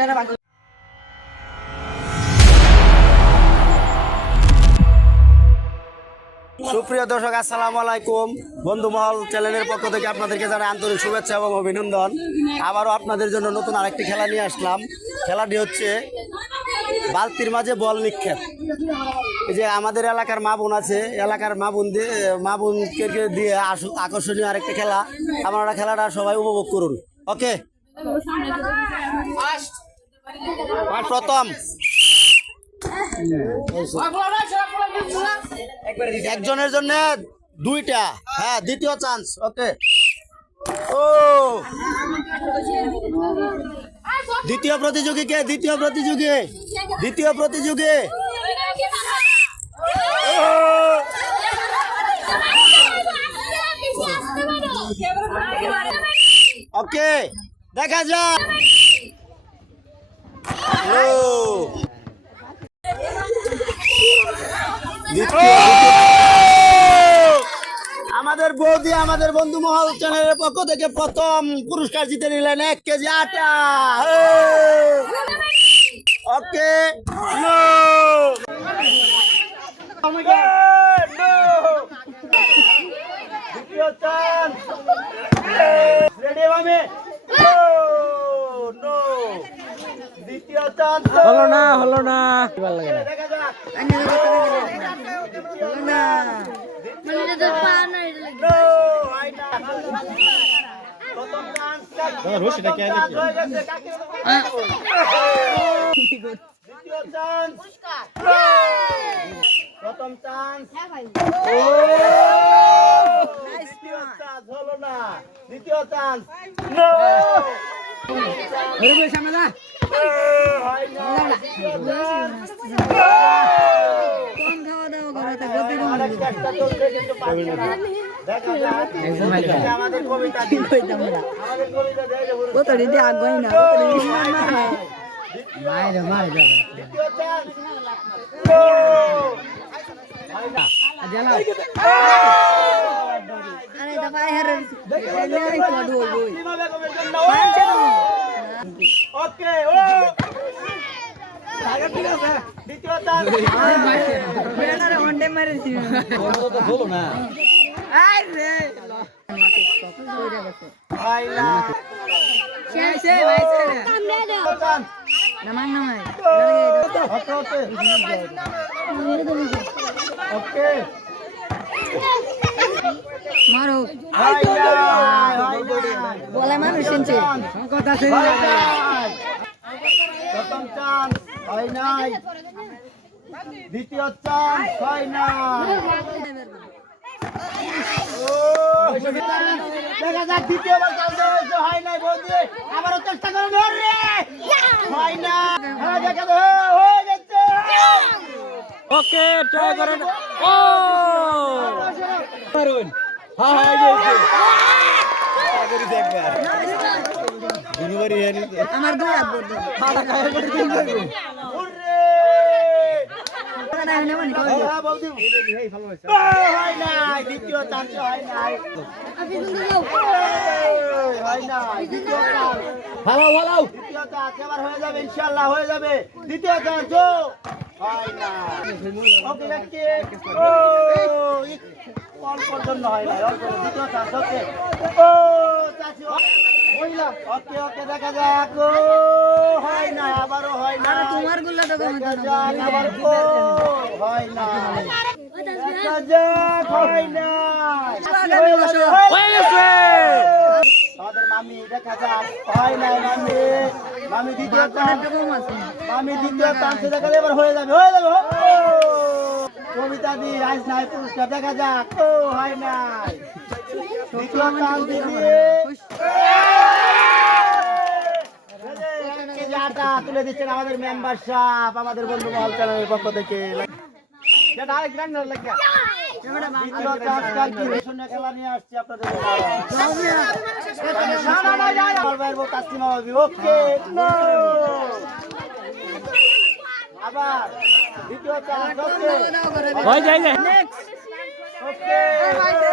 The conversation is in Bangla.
দেখবা সুপ্রিয় দর্শক, আসসালামু আলাইকুম। বন্ধু মহল চ্যানেলের পক্ষ থেকে আপনাদেরকে জানাই আন্তরিক শুভেচ্ছা এবং অভিনন্দন। আবারও আপনাদের জন্য নতুন আরেকটি খেলা নিয়ে আসলাম। খেলাটি হচ্ছে বালতির মাঝে বল নিক্ষেপ। এই যে আমাদের এলাকার মা বোন আছে, এলাকার মা বোন দিয়ে, মা বোনকে দিয়ে আসু- আকর্ষণীয় আরেকটা খেলা। আপনারা খেলাটা সবাই উপভোগ করুন। ওকে প্রথম। একজনের জন্য দুইটা। হ্যাঁ দ্বিতীয় চান্স ওকে ও! দ্বিতীয় প্রতিযোগী কে দ্বিতীয় প্রতিযোগী। দ্বিতীয় প্রতিযোগী। ওকে, দেখা যাক। আমাদের বৌদি, আমাদের বন্ধু মহল চ্যানেলের পক্ষ থেকে প্রথম পুরস্কার জিতে নিলেন এক কেজি আটা। ওকে নো রেডি মামি নো দ্বিতীয় চান্স হলো না হলো না দেখা যাক No, I know. প্রথম চান্স হলো না দ্বিতীয় চান্স নো সামনে যা না আরেকটা একটা চলছে কিন্তু পারছে না। দেখা যাক। আমাদের কবিতা দিই। আমাদের কবিতা দেয় যে বলুন। মাইরে মাইরে দ্বিতীয় chance. No! না। জ্বালা সীমা বেগমের জন্য, ও! ওকে ও দ্বিতীয় chance. হলো না হয় না। ওকে, ওকে। ওকে। মারো হয় না, হয় না। বলে মানুষ শুনছে হয়। প্রথম হয় নাই। দ্বিতীয় চান্স হয় নাই। দেখা যাক দ্বিতীয়বার চান্স হয়েছে। হয় নাই বৌদি আবারও চেষ্টা করে হয় না হ্যাঁ দেখা হয়ে গেছে। ওকে ট্রাই করেন। ও! হ্যাঁ হয়ে আমার দুই হাত! মানে হ্যাঁ, হয় দ্বিতীয় চান্স হয় নাই হয় নাই দ্বিতীয় চান্স ভালো ভালো দ্বিতীয় চান্স এবার হয়ে যাবে ইনশাআল্লাহ হয়ে যাবে দ্বিতীয় চান্স হয় না ওকে ও ই- অল্পর জন্য হয় না অল্প দ্বিতীয় চান্স ওকে। ও চাচি মহিলা ওকে ওকে দেখা যাক। ও হয় না আবারও হয় না। তোমারগুলো তো আবার ও হয় না। দেখা যাক হয় না। হয়ে গেছে। আমাদের মামি দেখা যাক হয় নাই মামি। মামি দ্বিতীয় চান্স। আমি দ্বিতীয় চান্সে দেখা এবার হয়ে যাবে হয়ে যাবে! কবিতা দি আজ নাই পুরস্কার দেখা যাক। ও, হয় নাই। চান্স দিদি তুলে দিচ্ছেন আমাদের মেম্বার সাহেব, আমাদের বন্ধু মহল চ্যানেলের পক্ষ থেকে। খেলা নিয়ে আসছি আবার। দ্বিতীয় চান্স যায় নেক্সট ওকে